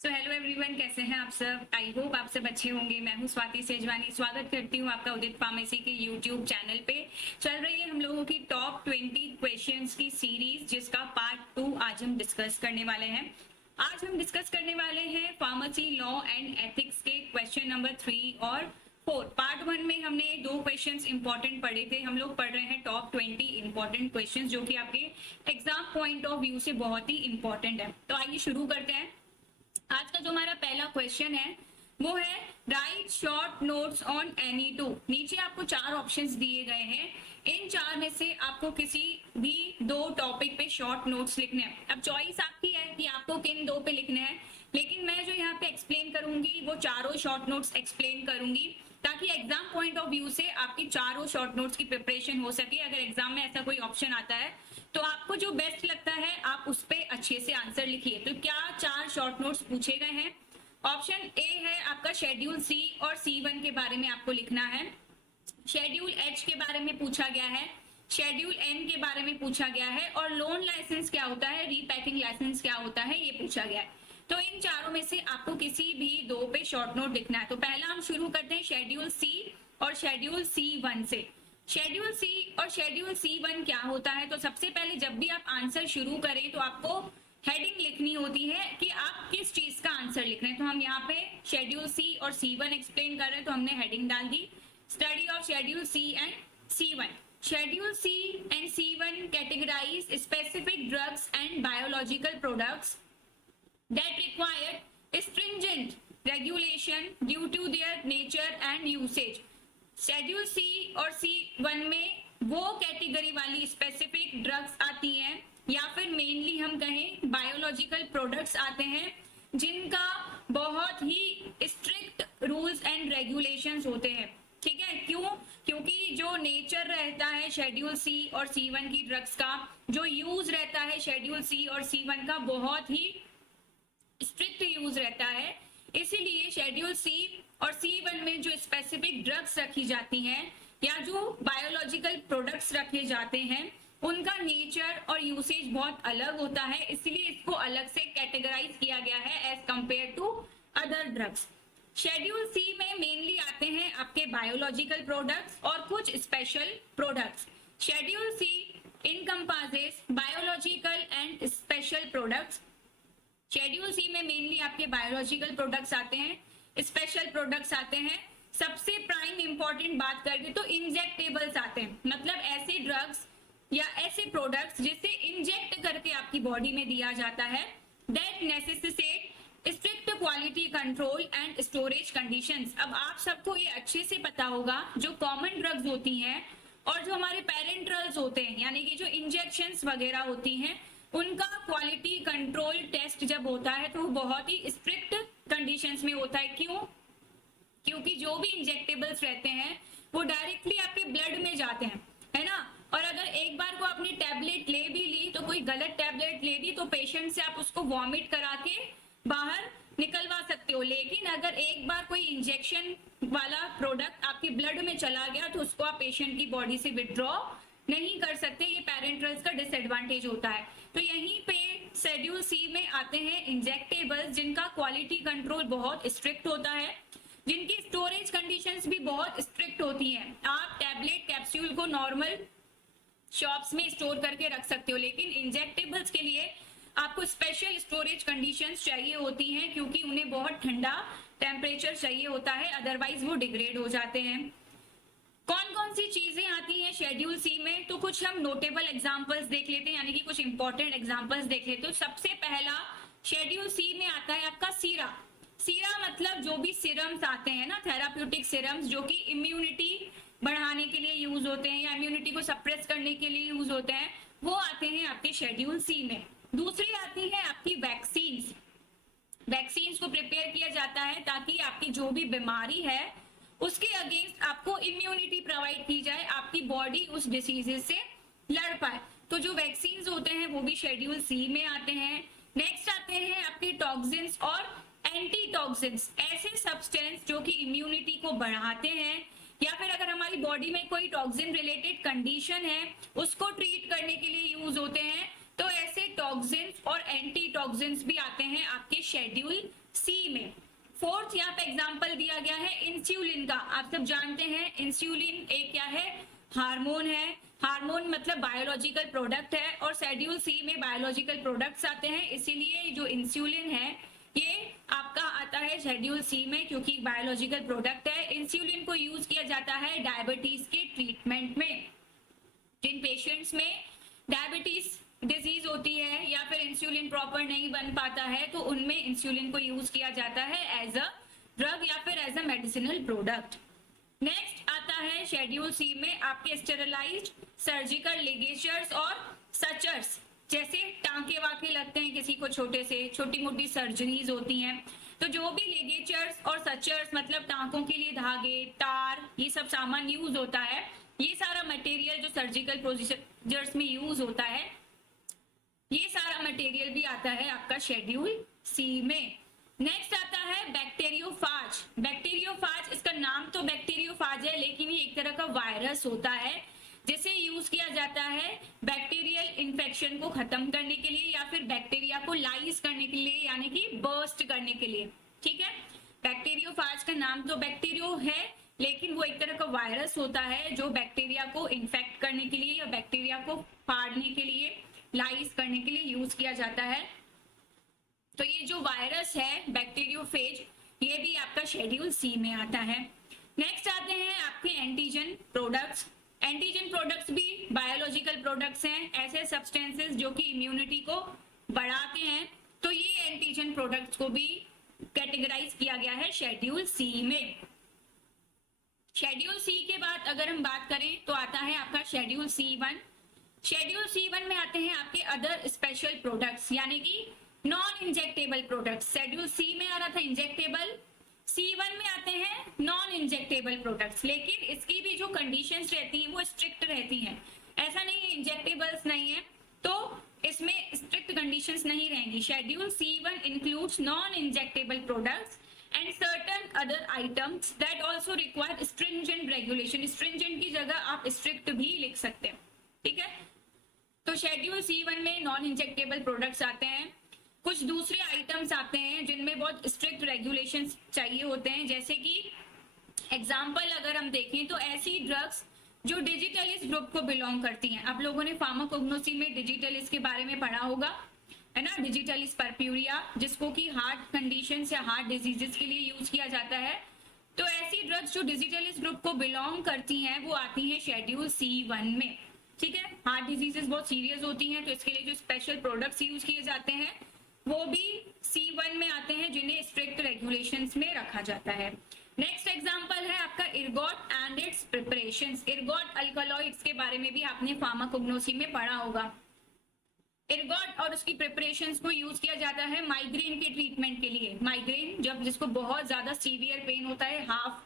So hello everyone, कैसे हैं आप सब। आई होप आप सब अच्छे होंगे। मैं हूं स्वाति सेजवानी, स्वागत करती हूं आपका उदित फार्मेसी के यूट्यूब चैनल पे। चल रही है हम लोगों की टॉप 20 क्वेश्चंस की सीरीज, जिसका पार्ट 2 आज हम डिस्कस करने वाले हैं। आज हम डिस्कस करने वाले हैं फार्मेसी लॉ एंड एथिक्स के क्वेश्चन नंबर 3 और 4। पार्ट 1 में हमने 2 क्वेश्चंस इंपॉर्टेंट पढ़े थे। हम लोग पढ़ रहे हैं टॉप 20 इंपॉर्टेंट क्वेश्चंस, जो कि आपके एग्जाम पॉइंट ऑफ व्यू से बहुत ही इंपॉर्टेंट है। तो आइए शुरू करते हैं। आज का जो हमारा पहला क्वेश्चन है वो है right short notes on any two. नीचे आपको 4 ऑप्शंस दिए गए हैं। इन 4 में से आपको किसी भी 2 टॉपिक पे शॉर्ट नोट्स लिखने हैं। अब चॉइस आपकी है कि आपको किन 2 पे लिखने हैं, लेकिन मैं जो यहाँ पे एक्सप्लेन करूंगी वो चारों शॉर्ट नोट्स एक्सप्लेन करूंगी, ताकि एग्जाम पॉइंट ऑफ व्यू से आपकी चारों शॉर्ट नोट्स की प्रिपरेशन हो सके। अगर एग्जाम में ऐसा कोई ऑप्शन आता है तो आपको जो बेस्ट लगता है आप उस पे अच्छे से आंसर लिखिए। तो क्या 4 शॉर्ट नोट्स पूछे गए हैं? ऑप्शन ए है आपका शेड्यूल सी और C1 के बारे में आपको लिखना है। शेड्यूल H के बारे में पूछा गया है, शेड्यूल N के बारे में पूछा गया है, और लोन लाइसेंस क्या होता है, रीपैकिंग लाइसेंस क्या होता है, ये पूछा गया है। तो इन चारों में से आपको किसी भी 2 पे शॉर्ट नोट लिखना है। तो पहला हम शुरू करते हैं शेड्यूल C और शेड्यूल C1 से। शेड्यूल C और शेड्यूल C1 क्या होता है? तो सबसे पहले जब भी आप आंसर शुरू करें तो आपको हेडिंग लिखनी होती है कि आप किस चीज का आंसर लिख रहे हैं। तो हम यहाँ पे शेड्यूल C और C1 एक्सप्लेन कर रहे हैं, तो हमने हेडिंग डाल दी study of schedule C and C1। Schedule C and C1 categorize specific drugs and biological products that require stringent regulation due to their nature and usage। Schedule C और C1 में वो कैटेगरी वाली specific drugs आती हैं, या फिर mainly हम कहें बायोलॉजिकल प्रोडक्ट्स आते हैं, जिनका बहुत ही स्ट्रिक्ट रूल्स एंड रेगुलेशंस होते हैं। ठीक है, क्यों? क्योंकि जो नेचर रहता है शेड्यूल C और C1 की ड्रग्स का, जो यूज रहता है शेड्यूल C और C1 का, बहुत ही स्ट्रिक्ट यूज रहता है। इसीलिए शेड्यूल C और C1 में जो स्पेसिफिक ड्रग्स रखी जाती हैं या जो बायोलॉजिकल प्रोडक्ट्स रखे जाते हैं, उनका नेचर और यूसेज बहुत अलग होता है। इसलिए इसको अलग से कैटेगराइज किया गया है as compare to other drugs. Schedule C में मेनली आते हैं आपके बायोलॉजिकल प्रोडक्ट्स और कुछ special products. Schedule C encompasses biological and special products. Schedule C में मेनली आपके बायोलॉजिकल प्रोडक्ट्स आते हैं, स्पेशल प्रोडक्ट्स आते हैं। सबसे प्राइम इंपॉर्टेंट बात करके तो इंजेक्टेबल्स आते हैं, मतलब ऐसे ड्रग्स या ऐसे प्रोडक्ट्स जिसे इंजेक्ट करके आपकी बॉडी में दिया जाता है, that necessitate strict quality control and storage conditions. अब आप सबको ये अच्छे से पता होगा, जो कॉमन ड्रग्स होती हैं और जो हमारे पेरेंट्रल्स होते हैं, यानी कि जो इंजेक्शंस वगैरह होती हैं, उनका क्वालिटी कंट्रोल टेस्ट जब होता है तो वो बहुत ही स्ट्रिक्ट कंडीशंस में होता है। क्यों? क्योंकि जो भी इंजेक्टेबल्स रहते हैं वो डायरेक्टली आपके ब्लड में जाते हैं, है ना। और अगर एक बार को आपने टैबलेट ले भी ली, तो कोई गलत टैबलेट ले ली तो पेशेंट से आप उसको वॉमिट करा के बाहर निकलवा सकते हो। लेकिन अगर एक बार कोई इंजेक्शन वाला प्रोडक्ट आपके ब्लड में चला गया तो उसको आप पेशेंट की बॉडी से विड्रॉ नहीं कर सकते। ये पेरेंट्रल्स का डिसएडवांटेज होता है। तो यहीं पे शेड्यूल C में आते हैं इंजेक्टेबल्स, जिनका क्वालिटी कंट्रोल बहुत स्ट्रिक्ट होता है, जिनकी स्टोरेज कंडीशंस भी बहुत स्ट्रिक्ट होती हैं। आप टैबलेट कैप्सूल को नॉर्मल शॉप्स में स्टोर करके रख सकते हो, लेकिन इंजेक्टेबल्स के लिए आपको स्पेशल स्टोरेज कंडीशंस चाहिए होती हैं, क्योंकि उन्हें बहुत ठंडा टेम्परेचर चाहिए होता है, अदरवाइज वो डिग्रेड हो जाते हैं। कौन कौन सी चीजें आती हैं शेड्यूल C में? तो कुछ हम नोटेबल एग्जांपल्स देख लेते हैं, यानी कि कुछ इंपॉर्टेंट एग्जांपल्स देख लेते हैं। तो सबसे पहला शेड्यूल C में आता है आपका सीरा। सीरा मतलब जो भी सीरम्स आते हैं ना, थेराप्यूटिक सीरम्स, जो कि इम्यूनिटी बढ़ाने के लिए यूज होते हैं या इम्यूनिटी को सप्रेस करने के लिए यूज होते हैं, वो आते हैं आपके शेड्यूल C में। दूसरी आती है आपकी वैक्सीन्स। वैक्सीन्स को प्रिपेयर किया जाता है ताकि आपकी जो भी बीमारी है उसके अगेंस्ट आपको इम्यूनिटी प्रोवाइड की जाए, आपकी बॉडी उस डिसीजेस से लड़ पाए। तो जो वैक्सीन्स होते हैं वो भी शेड्यूल C में आते हैं। नेक्स्ट आते हैं आपके टॉक्सिन्स और एंटी टॉक्सिन्स, ऐसे सब्सटेंस जो कि इम्यूनिटी को बढ़ाते हैं, या फिर अगर हमारी बॉडी में कोई टॉक्सिन रिलेटेड कंडीशन है उसको ट्रीट करने के लिए यूज होते हैं। तो ऐसे टॉक्सिन्स और एंटी टॉक्सिन्स भी आते हैं आपके शेड्यूल सी में। फोर्थ यहाँ पे एग्जांपल दिया गया है इंसुलिन का। आप सब जानते हैं इंसुलिन एक क्या है, हार्मोन है। हार्मोन मतलब बायोलॉजिकल प्रोडक्ट है और शेड्यूल सी में बायोलॉजिकल प्रोडक्ट्स आते हैं, इसीलिए जो इंसुलिन है ये आपका आता है शेड्यूल सी में क्योंकि बायोलॉजिकल प्रोडक्ट है। इंसुलिन को यूज किया जाता है डायबिटीज के ट्रीटमेंट में। जिन पेशेंट्स में डायबिटीज डिजीज होती है या फिर इंसुलिन प्रॉपर नहीं बन पाता है तो उनमें इंसुलिन को यूज किया जाता है एज अ ड्रग या फिर as a medicinal product. Next आता है शेड्यूल सी में आपके स्टेरलाइज्ड सर्जिकल लिगेचर्स और सचर्स, जैसे टांके वाके लगते हैं किसी को, छोटे से छोटी मोटी सर्जरीज होती हैं, तो जो भी लिगेचर्स और सचर्स मतलब टांकों के लिए धागे, तार, ये सब सामान यूज होता है, ये सारा मटेरियल जो सर्जिकल प्रोसीजर्स में यूज होता है, ये सारा मटेरियल भी आता है आपका शेड्यूल सी में। नेक्स्ट आता है बैक्टीरियोफाज। बैक्टीरियोफाज, इसका नाम तो बैक्टीरियोफाज है लेकिन ये एक तरह का वायरस होता है जिसे यूज किया जाता है बैक्टीरियल इन्फेक्शन को खत्म करने के लिए या फिर बैक्टीरिया को लाइज करने के लिए, यानी कि बर्स्ट करने के लिए। ठीक है, बैक्टीरियोफाज का नाम तो बैक्टीरियो है लेकिन वो एक तरह का वायरस होता है जो बैक्टीरिया को इन्फेक्ट करने के लिए या बैक्टीरिया को फाड़ने के लिए, लाइज करने के लिए यूज किया जाता है। तो ये जो वायरस है बैक्टीरियोफेज, ये भी आपका शेड्यूल सी में आता है। नेक्स्ट आते हैं आपके एंटीजन प्रोडक्ट्स। एंटीजन प्रोडक्ट्स भी बायोलॉजिकल प्रोडक्ट्स हैं, ऐसे सब्सटेंसेस जो कि इम्यूनिटी को बढ़ाते हैं, तो ये एंटीजन प्रोडक्ट्स को भी कैटेगराइज किया गया है शेड्यूल सी में। शेड्यूल सी के बाद अगर हम बात करें तो आता है आपका शेड्यूल सी1। शेड्यूल सी1 में आते हैं आपके अदर स्पेशल प्रोडक्ट्स, यानी कि non injectable products. Schedule C में आ रहा था इंजेक्टेबल, सी1 में आते हैं नॉन इंजेक्टेबल प्रोडक्ट्स, लेकिन इसकी भी जो कंडीशंस रहती हैं वो स्ट्रिक्ट रहती हैं। ऐसा नहीं है इंजेक्टेबल्स नहीं है तो इसमें स्ट्रिक्ट कंडीशंस नहीं रहेंगी। Schedule C one includes non injectable products and certain other items that also require stringent regulation। stringent की जगह आप strict भी लिख सकते हैं। ठीक है, तो शेड्यूल सी1 में नॉन इंजेक्टेबल प्रोडक्ट्स आते हैं। कुछ दूसरे आइटम्स आते हैं जिनमें बहुत स्ट्रिक्ट रेगुलेशंस चाहिए होते हैं, जैसे कि एग्जांपल अगर हम देखें तो ऐसी ड्रग्स जो डिजिटलिस्ट ग्रुप को बिलोंग करती हैं। आप लोगों ने फार्माकोग्नोसी में डिजिटलिस्ट के बारे में पढ़ा होगा, है ना, डिजिटलिस्ट परप्यूरिया, जिसको कि हार्ट कंडीशंस या हार्ट डिजीजेस के लिए यूज किया जाता है। तो ऐसी ड्रग्स जो डिजिटलिस्ट ग्रुप को बिलोंग करती हैं वो आती हैं शेड्यूल सी1 में। ठीक है, हार्ट डिजीजेस बहुत सीरियस होती हैं तो इसके लिए जो स्पेशल प्रोडक्ट्स यूज किए जाते हैं वो भी सी1 में आते हैं, जिन्हें स्ट्रिक्ट रेगुलेशंस में रखा जाता है। नेक्स्ट एग्जांपल है आपका इर्गोट एंड इट्स प्रिपरेशंस। इर्गोट अल्कलॉइड्स के बारे में भी आपने फार्माकोग्नोसी में पढ़ा होगा। इर्गोट और उसकी प्रिपरेशंस को यूज किया जाता है माइग्रेन के ट्रीटमेंट के लिए। माइग्रेन जब जिसको बहुत ज्यादा सीवियर पेन होता है, हाफ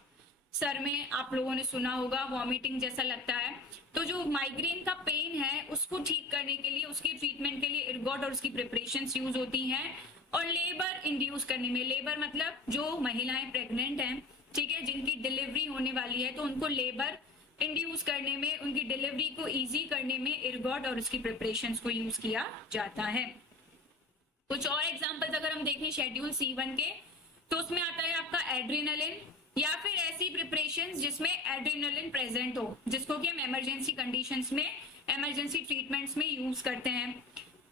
सर में आप लोगों ने सुना होगा वॉमिटिंग जैसा लगता है, तो जो माइग्रेन का पेन है उसको ठीक करने के लिए, उसकी ट्रीटमेंट के लिए इर्गोट और उसकी प्रिपरेशंस यूज होती हैं। और लेबर इंड्यूस करने में, लेबर मतलब जो महिलाएं प्रेग्नेंट हैं, ठीक है, जिनकी डिलीवरी होने वाली है, तो उनको लेबर इंड्यूस करने में, उनकी डिलीवरी को इजी करने में इर्गोट और उसकी प्रिपरेशंस को यूज किया जाता है। कुछ और एग्जांपल्स अगर हम देखें शेड्यूल सी1 के, तो उसमें आता है आपका एड्रेनालिन या फिर ऐसी प्रिपरेशंस जिसमें एड्रेनालिन प्रेजेंट हो, जिसको कि हम इमरजेंसी कंडीशंस में, इमरजेंसी ट्रीटमेंट्स में यूज करते हैं।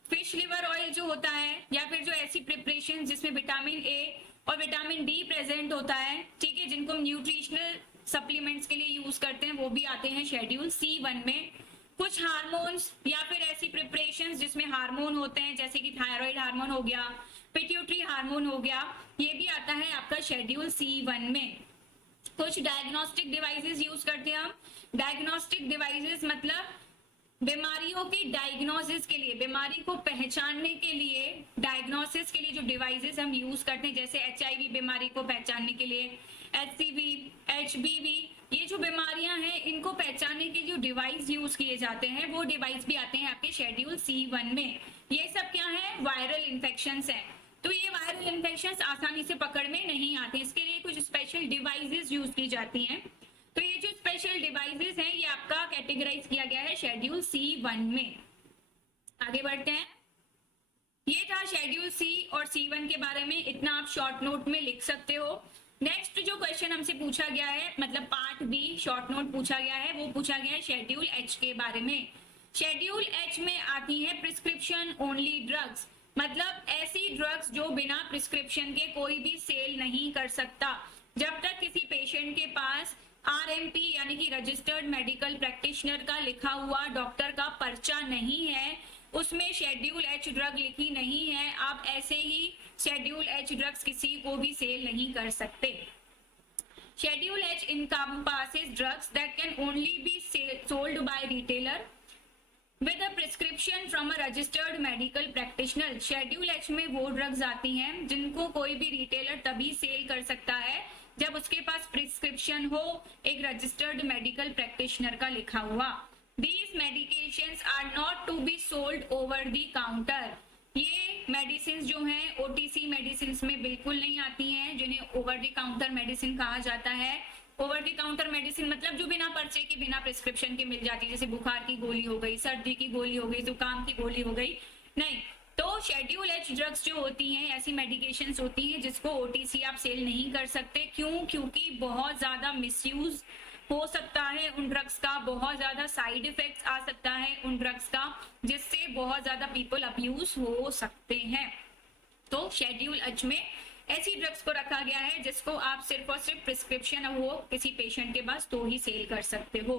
फिश लिवर ऑयल जो होता है, या फिर जो ऐसी प्रिपरेशन जिसमें विटामिन ए और विटामिन डी प्रेजेंट होता है, ठीक है, जिनको हम न्यूट्रिशनल सप्लीमेंट्स के लिए यूज करते हैं, वो भी आते हैं शेड्यूल सी1 में। कुछ हार्मोन्स या फिर ऐसी प्रिपरेशंस जिसमें हार्मोन होते हैं, जैसे कि थायराइड हार्मोन हो गया, पिट्यूटरी हार्मोन हो गया, ये भी आता है आपका शेड्यूल सी1 में। कुछ डायग्नोस्टिक डिवाइसेस यूज करते हैं हम। डायग्नोस्टिक डिवाइसेस मतलब बीमारियों की डायग्नोसिस के लिए, बीमारी को पहचानने के लिए, डायग्नोसिस के लिए जो डिवाइसेस हम यूज करते हैं, जैसे HIV बीमारी को पहचानने के लिए, HCV, HBV, ये जो बीमारियां हैं इनको पहचानने के जो डिवाइस यूज किए जाते हैं वो डिवाइस भी आते हैं आपके शेड्यूल सी1 में। ये सब क्या है, वायरल इन्फेक्शंस हैं। तो ये वायरल इन्फेक्शंस आसानी से पकड़ में नहीं आते, इसके लिए कुछ स्पेशल डिवाइसेस यूज की जाती हैं। तो ये जो स्पेशल डिवाइसेस हैं ये आपका कैटेगराइज किया गया है शेड्यूल सी1 में। आगे बढ़ते हैं। ये था शेड्यूल सी और C1 के बारे में, इतना आप शॉर्ट नोट में लिख सकते हो। नेक्स्ट जो क्वेश्चन हमसे पूछा गया है, मतलब पार्ट बी शॉर्ट नोट पूछा गया है, वो पूछा गया है शेड्यूल एच के बारे में। शेड्यूल एच में आती है प्रिस्क्रिप्शन ओनली ड्रग्स, मतलब ऐसी ड्रग्स जो बिना प्रिस्क्रिप्शन के कोई भी सेल नहीं कर सकता। जब तक किसी पेशेंट के पास RMP यानी कि रजिस्टर्ड मेडिकल प्रैक्टिशनर का लिखा हुआ डॉक्टर का पर्चा नहीं है, उसमें शेड्यूल एच ड्रग लिखी नहीं है, आप ऐसे ही शेड्यूल एच ड्रग्स किसी को भी सेल नहीं कर सकते। Schedule H encompasses drugs that can only be sold by retailer with a prescription from a registered medical practitioner। Schedule H में वो ड्रग्स आती हैं जिनको कोई भी रिटेलर तभी सेल कर सकता है जब उसके पास प्रिस्क्रिप्शन हो, एक रजिस्टर्ड मेडिकल प्रैक्टिशनर का लिखा हुआ। These medications are not to be sold over the counter। ये मेडिसिन जो हैं OTC मेडिसिन में बिल्कुल नहीं आती हैं, जिन्हें ओवर द काउंटर मेडिसिन कहा जाता है। ओवर द काउंटर मेडिसिन मतलब जो बिना पर्चे के, बिना प्रिस्क्रिप्शन के मिल जाती है, जैसे बुखार की गोली हो गई, सर्दी की गोली हो गई, जुकाम की गोली हो गई, नहीं। तो शेड्यूल एच ड्रग्स जो होती हैं ऐसी मेडिकेशंस होती हैं जिसको OTC आप सेल नहीं कर सकते। क्यों? क्योंकि बहुत ज्यादा मिसयूज हो सकता है उन ड्रग्स का, बहुत ज्यादा साइड इफेक्ट्स आ सकता है उन ड्रग्स का, जिससे बहुत ज्यादा पीपल अब्यूज हो सकते हैं। तो शेड्यूल एच में ऐसी ड्रग्स को रखा गया है जिसको आप सिर्फ और सिर्फ प्रिस्क्रिप्शन हो किसी पेशेंट के पास तो ही सेल कर सकते हो।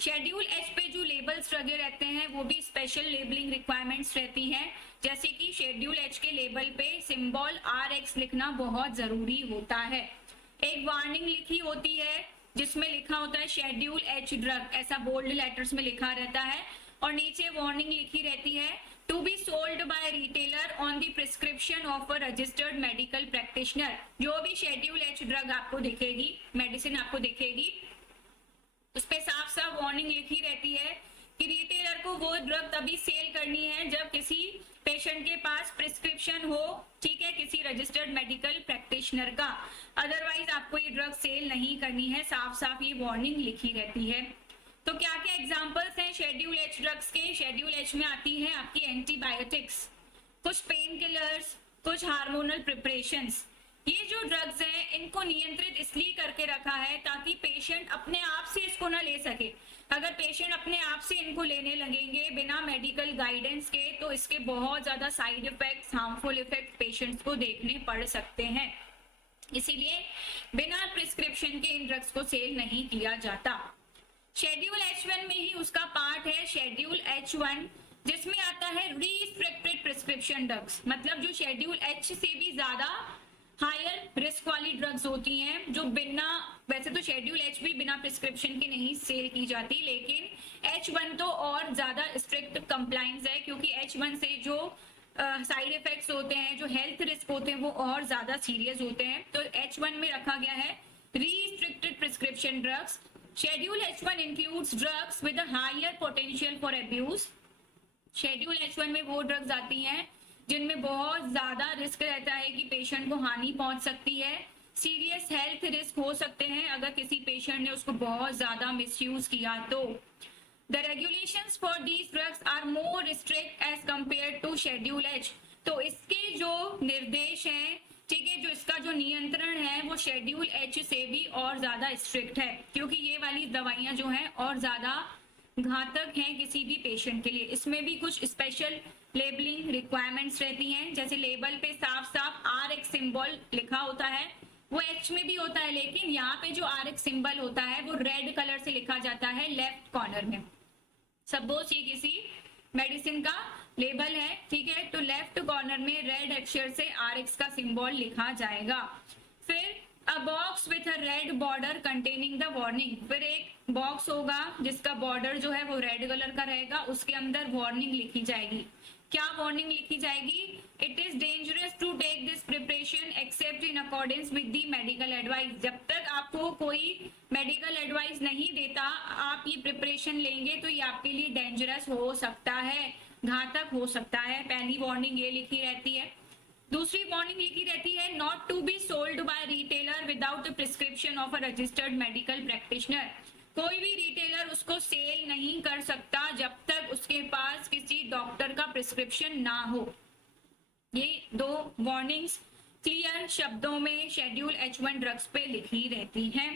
शेड्यूल एच पे जो लेबल्स लगे रहते हैं वो भी स्पेशल लेबलिंग रिक्वायरमेंट्स रहती हैं, जैसे कि शेड्यूल एच के लेबल पे सिंबल RX लिखना बहुत जरूरी होता है। एक वार्निंग लिखी होती है जिसमें लिखा होता है शेड्यूल एच ड्रग, ऐसा बोल्ड लेटर्स में लिखा रहता है, और नीचे वार्निंग लिखी रहती है to be sold by retailer on the prescription of a registered medical practitioner. जो भी शेड्यूल एच ड्रग आपको दिखेगी, मेडिसिन आपको दिखेगी, उस पे साफ साफ वार्निंग लिखी रहती है कि रिटेलर को वो ड्रग तभी सेल करनी है जब किसी पेशेंट के पास प्रिस्क्रिप्शन हो, ठीक है, किसी रजिस्टर्ड मेडिकल प्रैक्टिशनर का, अदरवाइज आपको ये ड्रग सेल नहीं करनी है, साफ साफ ये वार्निंग लिखी रहती है। तो क्या क्या एग्जांपल्स हैं शेड्यूल एच ड्रग्स के? शेड्यूल एच में आती है आपकी एंटीबायोटिक्स, कुछ पेन किलर्स, कुछ हार्मोनल प्रिपरेशंस। ये जो ड्रग्स हैं इनको नियंत्रित इसलिए करके रखा है ताकि पेशेंट अपने आप से इसको ना ले सके। अगर पेशेंट अपने आप से इनको लेने लगेंगे बिना मेडिकल गाइडेंस के तो इसके बहुत ज्यादा side effects, harmful effect patients को देखने पड़ सकते हैं। इसीलिए बिना प्रिस्क्रिप्शन के इन ड्रग्स को सेल नहीं किया जाता। शेड्यूल H1 में ही उसका पार्ट है शेड्यूल H1, जिसमें आता है रिस्ट्रिक्टेड प्रिस्क्रिप्शन ड्रग्स, मतलब जो शेड्यूल H से भी ज्यादा हायर रिस्क वाली ड्रग्स होती हैं, जो बिना, वैसे तो शेड्यूल H भी बिना प्रिस्क्रिप्शन की नहीं सेल की जाती, लेकिन H1 तो और ज्यादा स्ट्रिक्ट कंप्लाइंस है, क्योंकि H1 से जो साइड इफेक्ट्स होते हैं, जो हेल्थ रिस्क होते हैं, वो और ज्यादा सीरियस होते हैं। तो H1 में रखा गया है restricted prescription drugs. Schedule H1 includes drugs with a higher potential for abuse. Schedule H1 में वो ड्रग्स आती हैं जिनमें बहुत ज्यादा रिस्क रहता है कि पेशेंट को हानि पहुंच सकती है, सीरियस हेल्थ रिस्क हो सकते हैं अगर किसी पेशेंट ने उसको बहुत ज्यादा मिसयूज किया तो। The regulations for these drugs are more strict as compare to schedule H। तो इसके जो निर्देश हैं, ठीक है, जो इसका जो नियंत्रण है वो शेड्यूल H से भी और ज्यादा स्ट्रिक्ट है, क्योंकि ये वाली दवाइयां जो हैं और ज्यादा घातक हैं किसी भी पेशेंट के लिए। इसमें भी कुछ स्पेशल लेबलिंग रिक्वायरमेंट्स रहती हैं, जैसे लेबल पे साफ साफ RX सिंबल लिखा होता है, वो H में भी होता है, लेकिन यहाँ पे जो RX सिंबल होता है वो रेड कलर से लिखा जाता है लेफ्ट कॉर्नर में। सपोज ये किसी मेडिसिन का लेबल है, ठीक है, तो लेफ्ट कॉर्नर में रेड अक्षर से RX का सिंबल लिखा जाएगा। फिर अ box with a red border containing the warning, फिर एक बॉक्स होगा जिसका बॉर्डर जो है वो रेड कलर का रहेगा, उसके अंदर वार्निंग लिखी जाएगी। क्या वार्निंग लिखी जाएगी? It is dangerous to take this preparation except in accordance with the medical advice. जब तक आपको कोई मेडिकल एडवाइस नहीं देता आप ये प्रिपरेशन लेंगे तो ये आपके लिए डेंजरस हो सकता है, घातक हो सकता है। पहली वार्निंग ये लिखी रहती है। दूसरी वार्निंग लिखी रहती है not to be sold by retailer without the prescription of a registered medical practitioner. कोई भी रिटेलर उसको सेल नहीं कर सकता जब तक उसके पास किसी डॉक्टर का प्रिस्क्रिप्शन ना हो। ये 2 वार्निंग्स क्लियर शब्दों में शेड्यूल H1 ड्रग्स पे लिखी रहती हैं।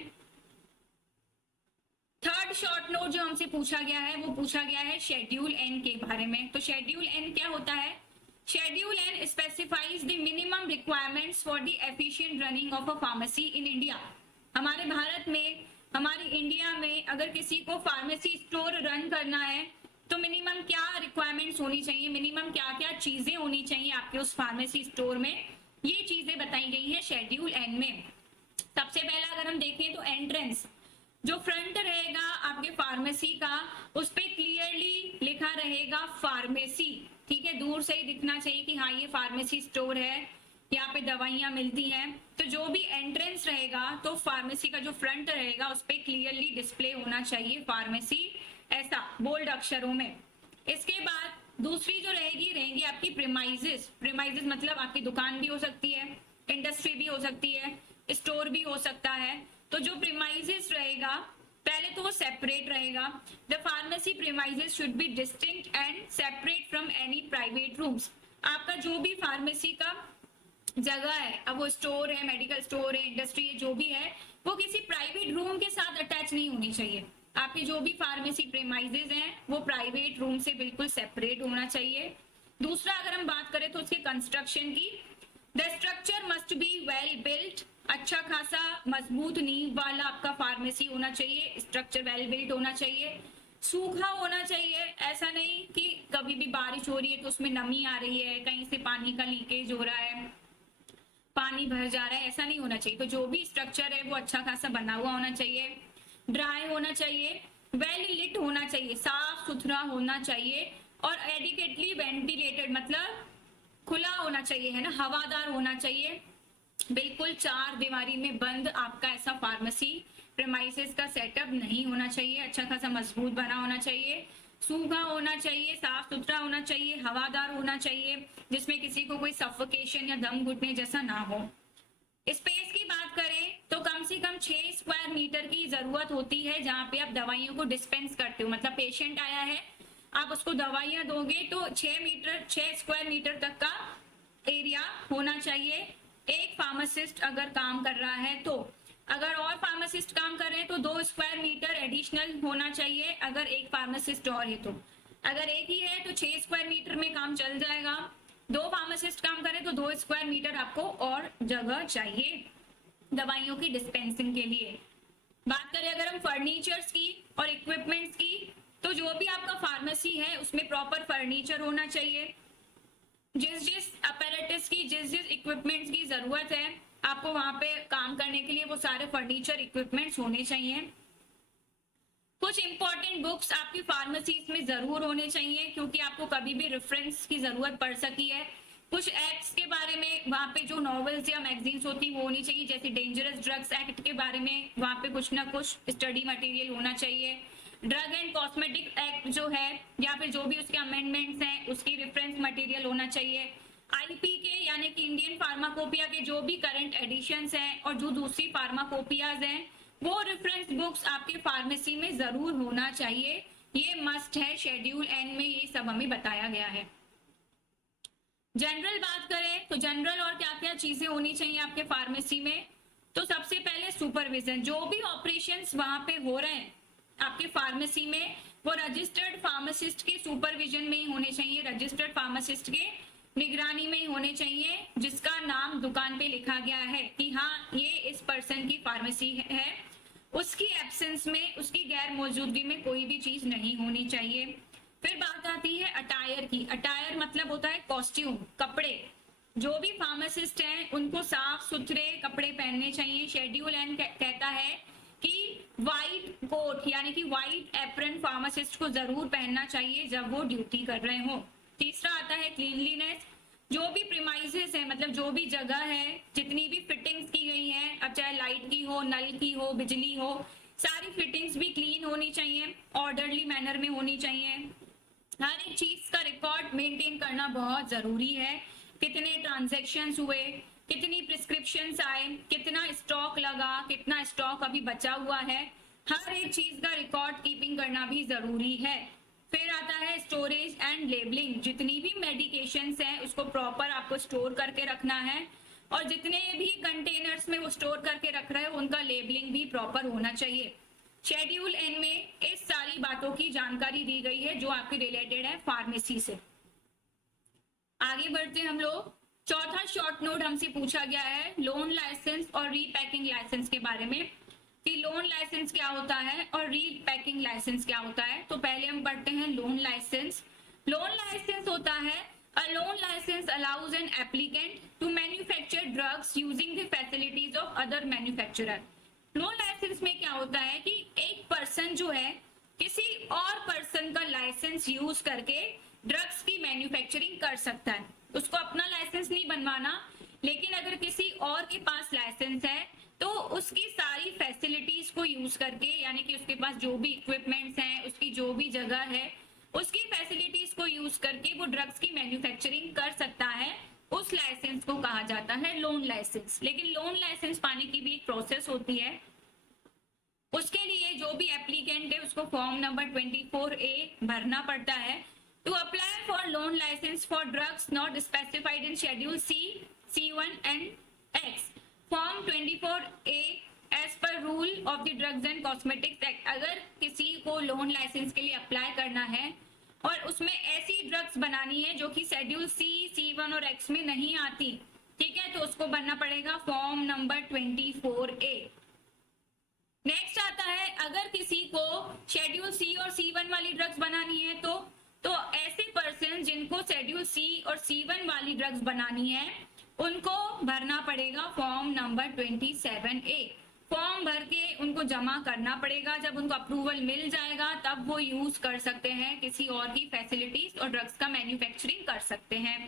थर्ड शॉर्ट नोट जो हमसे पूछा गया है वो पूछा गया है शेड्यूल एन के बारे में। तो शेड्यूल एन क्या होता है? Schedule N specifies the minimum requirements for the efficient running of a pharmacy in India. हमारे भारत में, हमारी इंडिया में अगर किसी को फार्मेसी स्टोर रन करना है तो मिनिमम क्या रिक्वायरमेंट्स होनी चाहिए, मिनिमम क्या क्या चीजें होनी चाहिए आपके उस फार्मेसी स्टोर में, ये चीजें बताई गई है शेड्यूल एन में। सबसे पहला अगर हम देखें तो एंट्रेंस, जो फ्रंट रहेगा आपके फार्मेसी का उस पे क्लियरली लिखा रहेगा फार्मेसी, ठीक है, दूर से ही दिखना चाहिए कि हाँ ये फार्मेसी स्टोर है, यहाँ पे दवाइयाँ मिलती हैं। तो जो भी एंट्रेंस रहेगा तो फार्मेसी का जो फ्रंट रहेगा उस पे क्लियरली डिस्प्ले होना चाहिए फार्मेसी, ऐसा बोल्ड अक्षरों में। इसके बाद दूसरी जो रहेगी आपकी प्रीमाइजेस। प्रीमाइजेस मतलब आपकी दुकान भी हो सकती है, इंडस्ट्री भी हो सकती है, स्टोर भी हो सकता है। तो जो प्रीमाइजेस रहेगा पहले तो वो सेपरेट रहेगा। The pharmacy premises should be distinct and separate from any private rooms. आपका जो भी फार्मेसी का जगह है, अब वो स्टोर है, मेडिकल स्टोर है, इंडस्ट्री है, जो भी है, वो किसी प्राइवेट रूम के साथ अटैच नहीं होनी चाहिए। आपके जो भी फार्मेसी प्रीमाइजेस हैं वो प्राइवेट रूम से बिल्कुल सेपरेट होना चाहिए। दूसरा अगर हम बात करें तो उसके कंस्ट्रक्शन की, the structure must be well built. अच्छा खासा मजबूत नींव वाला आपका फार्मेसी होना चाहिए, स्ट्रक्चर वेल बिल्ट होना चाहिए। सूखा होना चाहिए, ऐसा नहीं कि कभी भी बारिश हो रही है तो उसमें नमी आ रही है, कहीं से पानी का लीकेज हो रहा है, पानी भर जा रहा है, ऐसा नहीं होना चाहिए। तो जो भी स्ट्रक्चर है वो अच्छा खासा बना हुआ होना चाहिए, ड्राई होना चाहिए, वेल लिट होना चाहिए, साफ सुथरा होना चाहिए, और एडिकेटली वेंटिलेटेड मतलब खुला होना चाहिए, है ना, हवादार होना चाहिए। बिल्कुल 4 दीवारी में बंद आपका ऐसा फार्मेसी प्रेमाइसेस का सेटअप नहीं होना चाहिए। अच्छा खासा मजबूत बना होना चाहिए, सूखा होना चाहिए, साफ सुथरा होना चाहिए, हवादार होना चाहिए, जिसमें किसी को कोई सफोकेशन या दम घुटने जैसा ना हो। स्पेस की बात करें तो कम से कम 6 स्क्वायर मीटर की जरूरत होती है जहाँ पे आप दवाइयों को डिस्पेंस करते हो। मतलब पेशेंट आया है, आप उसको दवाइयाँ दोगे तो 6 स्क्वायर मीटर तक का एरिया होना चाहिए। एक फार्मासिस्ट अगर काम कर रहा है तो, अगर और फार्मासिस्ट काम कर रहे हैं तो 2 स्क्वायर मीटर एडिशनल होना चाहिए अगर एक फार्मासिस्ट और है तो। अगर एक ही है तो 6 स्क्वायर मीटर में काम चल जाएगा, 2 फार्मासिस्ट काम करें तो 2 स्क्वायर मीटर आपको और जगह चाहिए दवाइयों की डिस्पेंसिंग के लिए। बात करें अगर हम फर्नीचर्स की और इक्विपमेंट्स की, तो जो भी आपका फार्मेसी है उसमें प्रॉपर फर्नीचर होना चाहिए। जिस अपैरेटस की, जिस इक्विपमेंट्स की जरूरत है आपको वहां पे काम करने के लिए, वो सारे फर्नीचर इक्विपमेंट्स होने चाहिए। कुछ इंपॉर्टेंट बुक्स आपकी फार्मेसी में जरूर होने चाहिए क्योंकि आपको कभी भी रेफरेंस की जरूरत पड़ सकती है। कुछ एक्ट्स के बारे में वहाँ पे जो नॉवेल्स या मैगजीन्स होती है वो होनी चाहिए, जैसे डेंजरस ड्रग्स एक्ट के बारे में वहाँ पे कुछ ना कुछ स्टडी मटेरियल होना चाहिए। ड्रग एंड कॉस्मेटिक एक्ट जो है या फिर जो भी उसके अमेंडमेंट्स हैं उसकी रेफरेंस मटेरियल होना चाहिए। आईपी के यानी कि इंडियन फार्माकोपिया के जो भी करंट एडिशंस हैं और जो दूसरी फार्माकोपियाज हैं वो रेफरेंस बुक्स आपके फार्मेसी में जरूर होना चाहिए। ये मस्ट है, शेड्यूल एन में ये सब हमें बताया गया है। जनरल बात करें तो जनरल और क्या क्या चीजें होनी चाहिए आपके फार्मेसी में, तो सबसे पहले सुपरविजन। जो भी ऑपरेशंस वहां पे हो रहे हैं आपके फार्मेसी में वो रजिस्टर्ड फार्मासिस्ट के सुपरविजन में ही होने चाहिए, रजिस्टर्ड फार्मासिस्ट के निगरानी में ही होने चाहिए, जिसका नाम दुकान पे लिखा गया है कि हाँ ये इस पर्सन की फार्मेसी है। उसकी एब्सेंस में, उसकी गैर मौजूदगी में कोई भी चीज नहीं होनी चाहिए। फिर बात आती है अटायर की। अटायर मतलब होता है कॉस्ट्यूम, कपड़े। जो भी फार्मासिस्ट हैं उनको साफ सुथरे कपड़े पहनने चाहिए। शेड्यूल एन कहता है कि व्हाइट कोट यानी कि व्हाइट एप्रन फार्मासिस्ट को जरूर पहनना चाहिए जब वो ड्यूटी कर रहे हो। तीसरा आता है क्लीनलीनेस। जो भी प्रीमाइसेस है, मतलब जो भी जगह है, जितनी भी फिटिंग्स की गई हैं, अब चाहे लाइट की हो, नल की हो, बिजली हो, सारी फिटिंग्स भी क्लीन होनी चाहिए, ऑर्डरली मैनर में होनी चाहिए। हर एक चीज का रिकॉर्ड मेंटेन करना बहुत जरूरी है। कितने ट्रांजैक्शंस हुए, कितनी प्रिस्क्रिप्शंस आए, कितना स्टॉक लगा, कितना स्टॉक अभी बचा हुआ है, हर एक चीज का रिकॉर्ड कीपिंग करना भी जरूरी है। फिर आता है स्टोरेज एंड लेबलिंग, जितनी भी मेडिकेशंस हैं उसको प्रॉपर आपको स्टोर करके रखना है, और जितने भी कंटेनर्स में वो स्टोर करके रख रहे हो उनका लेबलिंग भी प्रॉपर होना चाहिए। शेड्यूल एन में इस सारी बातों की जानकारी दी गई है जो आपकी रिलेटेड है फार्मेसी से। आगे बढ़ते हैं हम लोग। चौथा शॉर्ट नोट हमसे पूछा गया है लोन लाइसेंस और रीपैकिंग लाइसेंस के बारे में, कि लोन लाइसेंस क्या होता है और रीपैकिंग लाइसेंस क्या होता है। तो पहले हम पढ़ते हैं लोन लाइसेंस। लोन लाइसेंस होता है a loan license allows an applicant to manufacture drugs using the facilities of other manufacturer। Loan licence में क्या होता है कि एक पर्सन जो है किसी और पर्सन का लाइसेंस यूज करके ड्रग्स की मैन्युफैक्चरिंग कर सकता है। उसको अपना लाइसेंस नहीं बनवाना, लेकिन अगर किसी और के पास लाइसेंस है तो उसकी सारी फैसिलिटीज को यूज करके, यानी कि उसके पास जो भी इक्विपमेंट्स हैं, उसकी जो भी जगह है, उसकी फैसिलिटीज को यूज करके वो ड्रग्स की मैन्युफैक्चरिंग कर सकता है। उस लाइसेंस को कहा जाता है लोन लाइसेंस। लेकिन लोन लाइसेंस पाने की भी एक प्रोसेस होती है। उसके लिए जो भी एप्लीकेंट है उसको फॉर्म नंबर 24A भरना पड़ता है। To apply for loan licence for drugs not specified in schedule C, C1 and X, form 24A as per rule of the drugs and cosmetics act. अगर किसी को लोन लाइसेंस के लिए apply करना है और उसमें ऐसी ड्रग्स बनानी है जो कि शेड्यूल सी, C1 और X में नहीं आती, ठीक है, तो उसको बनना पड़ेगा फॉर्म नंबर 24A। नेक्स्ट आता है अगर किसी को शेड्यूल सी और C1 वाली ड्रग्स बनानी है तो ऐसे पर्सन जिनको शेड्यूल सी और C1 वाली ड्रग्स बनानी है उनको भरना पड़ेगा फॉर्म नंबर 27A। फॉर्म भर के उनको जमा करना पड़ेगा। जब उनको अप्रूवल मिल जाएगा तब वो यूज कर सकते हैं, किसी और की फैसिलिटीज और ड्रग्स का मैन्युफैक्चरिंग कर सकते हैं।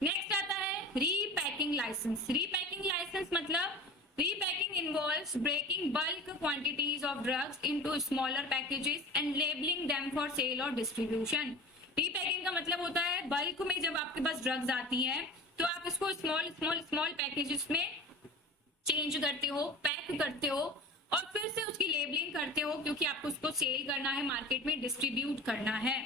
नेक्स्ट आता है रीपैकिंग लाइसेंस। रीपैकिंग लाइसेंस मतलब repacking involves breaking bulk quantities of drugs into smaller packages and labeling them for sale or distribution। repacking का मतलब होता है बल्क में जब आपके पास ड्रग्स आती हैं तो आप इसको स्मॉल पैकेजेस में चेंज करते हो, पैक करते हो और फिर से उसकी लेबलिंग करते हो, क्योंकि आपको उसको सेल करना है, मार्केट में डिस्ट्रीब्यूट करना है।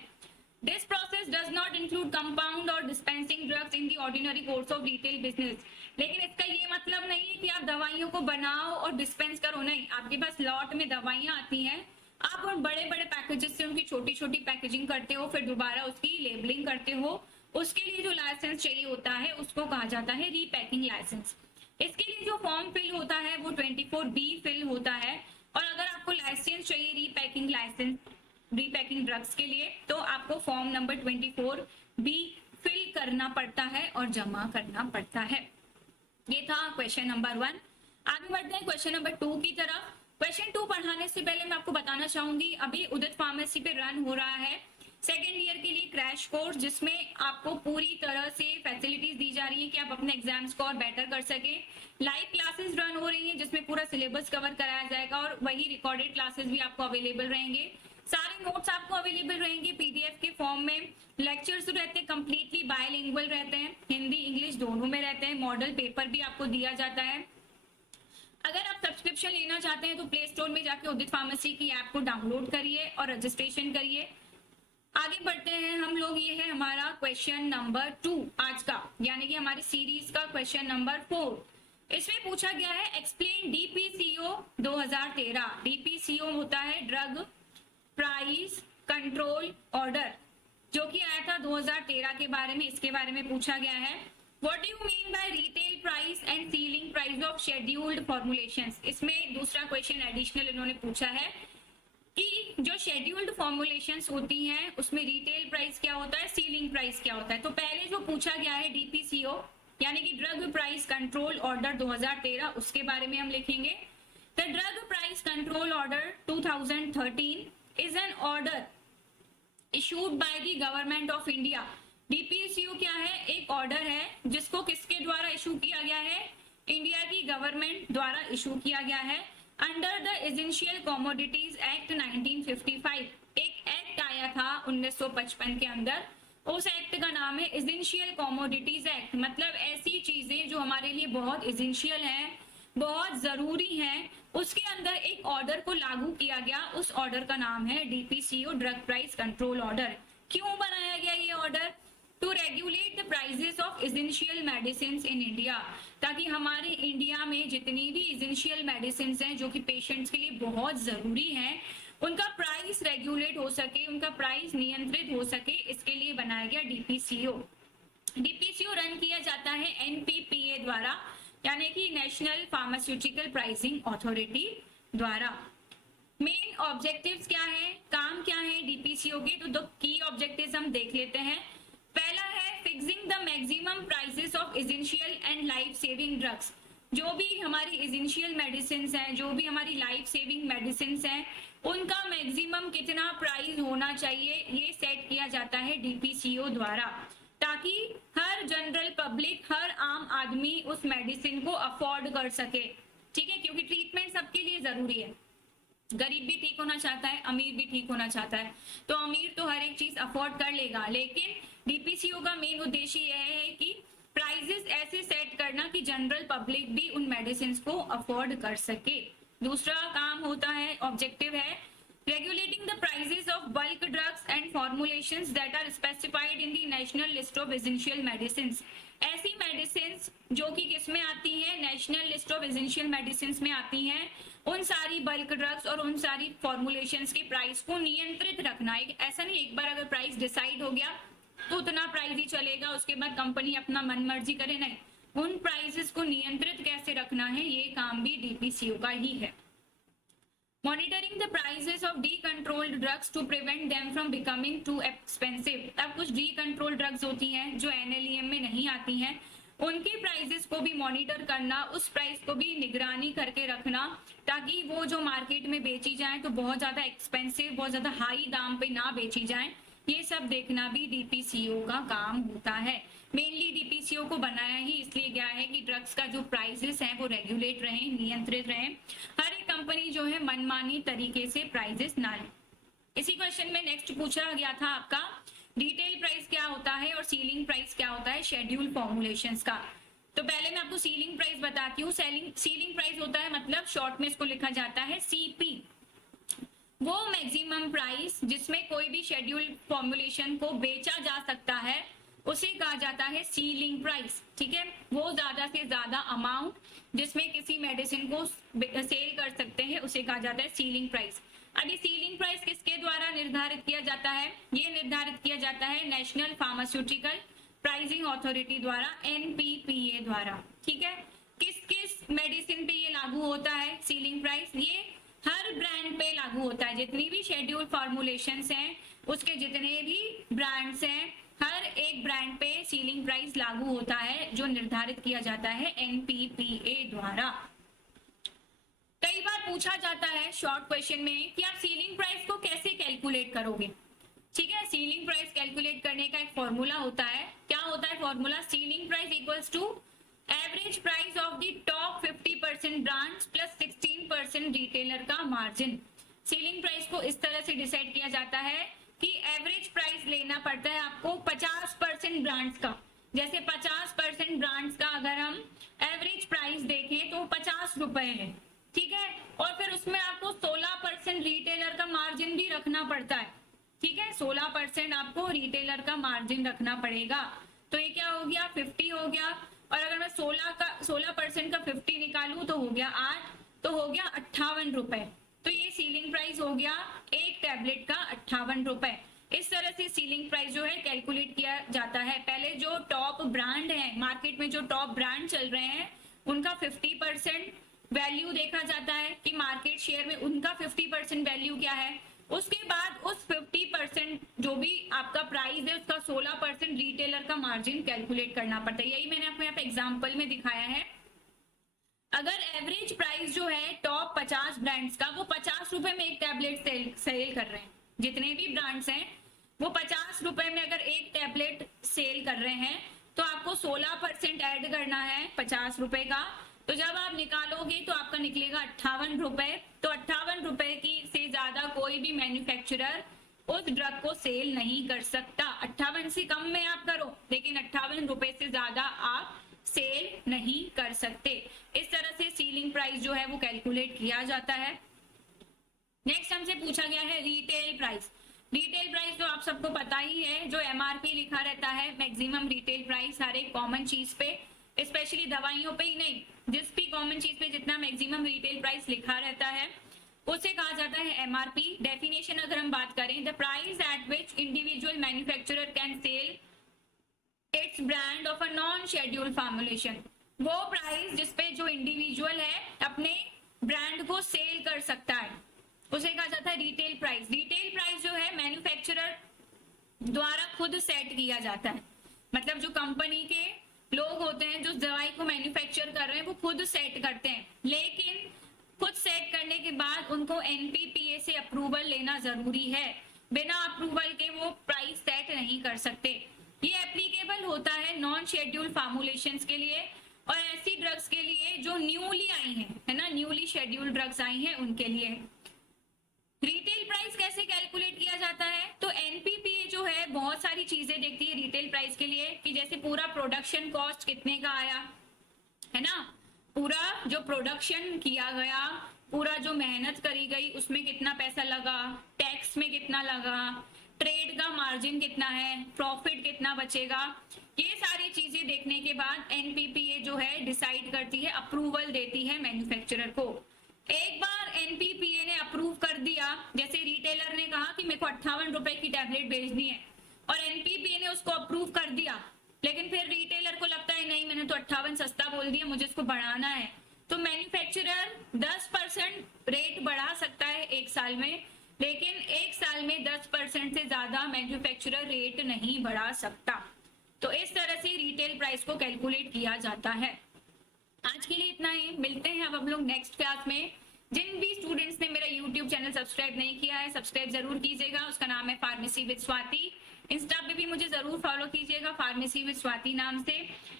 This process does not include compound or dispensing drugs in the ordinary course of retail business। लेकिन इसका ये मतलब नहीं है कि आप दवाइयों को बनाओ और डिस्पेंस करो, नहीं। आपके पास लॉट में दवाइयां आती हैं, आप उन बड़े बड़े पैकेजेस से उनकी छोटी छोटी पैकेजिंग करते हो, फिर दोबारा उसकी लेबलिंग करते हो। उसके लिए जो लाइसेंस चाहिए होता है उसको कहा जाता है रीपैकिंग लाइसेंस। इसके लिए जो फॉर्म फिल होता है वो 24B फिल होता है। और अगर आपको लाइसेंस चाहिए रीपैकिंग लाइसेंस रीपैकिंग ड्रग्स के लिए तो आपको फॉर्म नंबर 24B फिल करना पड़ता है और जमा करना पड़ता है। ये था क्वेश्चन नंबर 1। आगे बढ़ते हैं क्वेश्चन नंबर 2 की तरफ। क्वेश्चन 2 पढ़ाने से पहले मैं आपको बताना चाहूंगी अभी उदित फार्मेसी पे रन हो रहा है सेकेंड ईयर के लिए क्रैश कोर्स, जिसमें आपको पूरी तरह से फैसिलिटीज दी जा रही है कि आप अपने एग्जाम्स को और बेटर कर सके। लाइव क्लासेस रन हो रही हैं जिसमें पूरा सिलेबस कवर कराया जाएगा और वही रिकॉर्डेड क्लासेस भी आपको अवेलेबल रहेंगे। सारे नोट्स आपको अवेलेबल रहेंगे पीडीएफ के फॉर्म में। लेक्चर्स रहते हैं कंप्लीटली बायलिंगुअल रहते हैं, हिंदी इंग्लिश दोनों में रहते हैं। मॉडल पेपर भी आपको दिया जाता है। अगर आप सब्सक्रिप्शन लेना चाहते हैं तो प्ले स्टोर में जाके उदित फार्मेसी की ऐप को डाउनलोड करिए और रजिस्ट्रेशन करिए। आगे बढ़ते हैं हम लोग। ये है हमारा क्वेश्चन नंबर 2 आज का, यानी कि हमारी सीरीज का क्वेश्चन नंबर 4। इसमें पूछा गया है एक्सप्लेन डीपीसीओ 2013। डीपीसीओ होता है ड्रग प्राइस कंट्रोल ऑर्डर, जो कि आया था 2013 के बारे में। इसके बारे में पूछा गया है what do you mean by retail price and ceiling price of scheduled formulations. इसमें दूसरा क्वेश्चन एडिशनल इन्होंने पूछा है कि जो शेड्यूल्ड फॉर्मुलेशंस होती हैं उसमें रिटेल प्राइस क्या होता है, सीलिंग प्राइस क्या होता है। तो पहले जो पूछा गया है डीपीसीओ यानी कि ड्रग प्राइस कंट्रोल ऑर्डर 2013, उसके बारे में हम लिखेंगे। The drug price control order 2013 is an order issued by the government of India। DPCO क्या है, एक ऑर्डर है जिसको किसके द्वारा इशू किया गया है, इंडिया की गवर्नमेंट द्वारा इशू किया गया है under the essential commodities act 1955। एक एक्ट आया था 1955 के अंदर, उस एक्ट का नाम है एसेंशियल कमोडिटीज एक्ट। मतलब ऐसी चीजें जो हमारे लिए बहुत एसेंशियल हैं, बहुत जरूरी हैं, उसके अंदर एक ऑर्डर को लागू किया गया। उस ऑर्डर का नाम है DPCO, drug price control order. क्यों बनाया गया ये order? To regulate the prices of essential medicine in India, ताकि हमारे इंडिया में जितनी भी एसेंशियल मेडिसिन हैं जो कि पेशेंट्स के लिए बहुत जरूरी हैं, उनका प्राइस रेगुलेट हो सके, उनका प्राइस नियंत्रित हो सके, इसके लिए बनाया गया डीपीसीओ। डीपीसीओ रन किया जाता है एनपीपीए द्वारा, यानी कि नेशनल फार्मास्यूटिकल प्राइसिंग अथॉरिटी द्वारा। मेन ऑब्जेक्टिव्स क्या है, काम क्या है डीपीसीओ के? तो दो की ऑब्जेक्टिव्स हम देख लेते हैं। पहला है fixing the maximum prices of essential and life saving drugs. जो भी हमारी एसेंशियल मेडिसिन हैं, जो भी हमारी लाइफ सेविंग मेडिसिन हैं, उनका मैक्सिमम कितना प्राइस होना चाहिए, ये सेट किया जाता है डीपीसीओ द्वारा, ताकि हर जनरल पब्लिक, हर आम आदमी उस मेडिसिन को अफोर्ड कर सके। ठीक है, क्योंकि ट्रीटमेंट सबके लिए जरूरी है। गरीब भी ठीक होना चाहता है, अमीर भी ठीक होना चाहता है, तो अमीर तो हर एक चीज अफोर्ड कर लेगा, लेकिन डीपीसीओ का मेन उद्देश्य यह है कि प्राइसेस ऐसे सेट करना कि जनरल पब्लिक भी उन मेडिसिन को अफोर्ड कर सके। दूसरा काम होता है, ऑब्जेक्टिव है regulating the prices of bulk drugs and formulations that are specified in the national list of essential medicines। ऐसी मेडिसिन जो कि किसमें आती है, national list of essential medicine में आती हैं, उन सारी बल्क ड्रग्स और उन सारी फॉर्मुलेशंस की प्राइस को नियंत्रित रखना। ऐसा नहीं एक बार अगर प्राइस डिसाइड हो गया तो उतना प्राइस ही चलेगा, उसके बाद कंपनी अपना मन मर्जी करे, नहीं, उन प्राइसेस को नियंत्रित कैसे रखना है, ये काम भी डीपीसीओ का ही है। Monitoring the prices of the controlled drugs to prevent them from becoming too expensive. अब कुछ डी कंट्रोल ड्रग्स होती हैं जो एनएलईएम में नहीं आती हैं, उनके प्राइसेस को भी मॉनिटर करना, उस प्राइस को भी निगरानी करके रखना, ताकि वो जो मार्केट में बेची जाए तो बहुत ज्यादा एक्सपेंसिव, बहुत ज्यादा हाई दाम पे ना बेची जाए। ये सब देखना भी डीपीसीओ का काम होता है। मेनली डीपीसीओ को बनाया ही इसलिए गया है कि ड्रग्स का जो प्राइसेस हैं वो रेगुलेट रहें, नियंत्रित रहें, हर एक कंपनी जो है मनमानी तरीके से प्राइसेस ना ले। इसी क्वेश्चन में नेक्स्ट पूछा गया था आपका रिटेल प्राइस क्या होता है और सीलिंग प्राइस क्या होता है शेड्यूल फॉर्मुलेशंस का। तो पहले मैं आपको सीलिंग प्राइस बताती हूँ। सीलिंग प्राइस होता है, मतलब शॉर्ट में इसको लिखा जाता है सीपी, वो मैक्सिमम प्राइस जिसमें कोई भी शेड्यूल फॉर्मुलेशन को बेचा जा सकता है उसे कहा जाता है सीलिंग प्राइस। ठीक है, वो ज्यादा से ज्यादा अमाउंट जिसमें किसी मेडिसिन को सेल कर सकते हैं उसे कहा जाता है सीलिंग प्राइस। अब ये सीलिंग प्राइस किसके द्वारा निर्धारित किया जाता है? ये निर्धारित किया जाता है नेशनल फार्मास्यूटिकल प्राइसिंग अथॉरिटी द्वारा, एनपीपीए द्वारा। ठीक है, किस किस मेडिसिन पे ये लागू होता है सीलिंग प्राइस? ये हर ब्रांड पे लागू होता है। जितनी भी शेड्यूल फॉर्मुलेशंस हैं उसके जितने भी ब्रांड्स हैं, हर एक ब्रांड पे सीलिंग प्राइस लागू होता है जो निर्धारित किया जाता है एनपीपीए द्वारा। कई बार पूछा जाता है शॉर्ट क्वेश्चन में कि आप सीलिंग प्राइस को कैसे कैलकुलेट करोगे। ठीक है, सीलिंग प्राइस कैलकुलेट करने का एक फॉर्मूला होता है। क्या होता है formula? Ceiling price equals to average price of the top 50% brands plus 16% retailer का मार्जिन। सीलिंग प्राइस को इस तरह से डिसाइड किया जाता है कि एवरेज प्राइस लेना पड़ता है आपको 50% ब्रांड्स का। जैसे 50% ब्रांड्स का अगर हम एवरेज प्राइस देखें तो 50 रुपए है। ठीक है, और फिर उसमें आपको 16% रिटेलर का मार्जिन भी रखना पड़ता है। ठीक है, 16% आपको रिटेलर का मार्जिन रखना पड़ेगा। तो ये क्या हो गया? 50 हो गया, और अगर मैं 16% का 50 निकालूं तो हो गया 8, तो हो गया 58 रुपए। तो ये सीलिंग प्राइस हो गया एक टैबलेट का 58 रुपए। इस तरह से सीलिंग प्राइस जो है कैलकुलेट किया जाता है। पहले जो टॉप ब्रांड है मार्केट में, जो टॉप ब्रांड चल रहे हैं, उनका 50% वैल्यू देखा जाता है कि मार्केट शेयर में उनका 50% वैल्यू क्या है। उसके बाद उस 50% जो भी आपका प्राइस है उसका 16% रिटेलर का मार्जिन कैलकुलेट करना पड़ता है। यही मैंने आपको यहाँ पे एग्जांपल में दिखाया है। अगर एवरेज प्राइस जो है टॉप 50 ब्रांड्स का वो 50 रुपए में एक टैबलेट सेल कर रहे हैं, जितने भी ब्रांड्स हैं वो 50 रुपए में अगर एक टैबलेट सेल कर रहे हैं तो आपको 16% ऐड करना है 50 रुपए का। तो जब आप निकालोगे तो आपका निकलेगा 58 रुपए। तो 58 रुपए की से ज्यादा कोई भी मैन्युफैक्चरर उस ड्रग को सेल नहीं कर सकता। 58 से कम में आप करो, लेकिन 58 रुपए से ज्यादा आप सेल नहीं कर सकते। इस तरह से सेलिंग प्राइस जो है वो कैलकुलेट किया जाता है। नेक्स्ट हमसे पूछा गया है रिटेल प्राइस। रिटेल प्राइस तो आप सबको पता ही है, जो एमआरपी लिखा रहता है, मैक्सिमम रिटेल प्राइस, हर एक कॉमन चीज पे, स्पेशली दवाइयों पे ही नहीं, जिस भी कॉमन चीज पे जितना मैक्सिमम रिटेल प्राइस लिखा रहता है उसे कहा जाता है एमआरपी। डेफिनेशन अगर हम बात करें, the price at which individual manufacturer can sell it's brand of a non schedule formulation. वो प्राइस जिसपे जो इंडिविजुअल है अपने ब्रांड को सेल कर सकता है उसे कहा जाता है रिटेल प्राइस। रिटेल प्राइस जो है मैन्युफैक्चरर द्वारा खुद सेट किया जाता है, मतलब जो कंपनी के लोग होते हैं जो दवाई को मैन्युफैक्चर कर रहे हैं वो खुद सेट करते हैं, लेकिन खुद सेट करने के बाद उनको एनपीपीए से अप्रूवल लेना जरूरी है। बिना अप्रूवल के वो प्राइस सेट नहीं कर सकते। ये एप्लीकेबल होता है नॉन शेड्यूल फार्मुलेशंस के लिए और ऐसी ड्रग्स के लिए जो न्यूली आई हैं, है ना, न्यूली शेड्यूल ड्रग्स आई हैं उनके लिए। रिटेल प्राइस कैसे कैलकुलेट किया जाता है, तो एनपीपीए जो है बहुत सारी चीजें देखती है रिटेल प्राइस के लिए, कि जैसे पूरा प्रोडक्शन कॉस्ट कितने का आया, है ना, पूरा जो प्रोडक्शन किया गया, पूरा जो मेहनत करी गई उसमें कितना पैसा लगा, टैक्स में कितना लगा, ट्रेड का मार्जिन कितना है, प्रॉफिट कितना बचेगा, ये सारी चीजें देखने के बाद एनपीपीए जो है डिसाइड करती है, अप्रूवल देती है मैन्युफैक्चरर को। एक बार एनपीपीए ने अप्रूव कर दिया, जैसे रिटेलर ने कहा कि मेरे को 58 रुपए की टैबलेट भेजनी है और एनपीपीए ने उसको अप्रूव कर दिया, लेकिन फिर रिटेलर को लगता है नहीं मैंने तो 58 सस्ता बोल दिया, मुझे इसको बढ़ाना है, तो मैन्युफैक्चरर 10% रेट बढ़ा सकता है एक साल में, लेकिन एक साल में 10% से ज्यादा मैन्युफैक्चरर रेट नहीं बढ़ा सकता। तो इस तरह से रिटेल प्राइस को कैलकुलेट किया जाता है। आज के लिए इतना ही, मिलते हैं अब हम लोग नेक्स्ट क्लास में। जिन भी स्टूडेंट्स ने मेरा यूट्यूब चैनल सब्सक्राइब नहीं किया है सब्सक्राइब जरूर कीजिएगा, उसका नाम है फार्मेसी विद स्वाति। इंस्टा पे भी मुझे जरूर फॉलो कीजिएगा फार्मेसी विद स्वाति नाम से।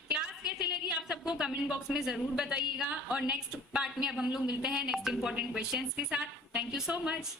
क्लास कैसे लगी आप सबको कमेंट बॉक्स में जरूर बताइएगा और नेक्स्ट पार्ट में अब हम लोग मिलते हैं नेक्स्ट इंपॉर्टेंट क्वेश्चंस के साथ। Thank you so much.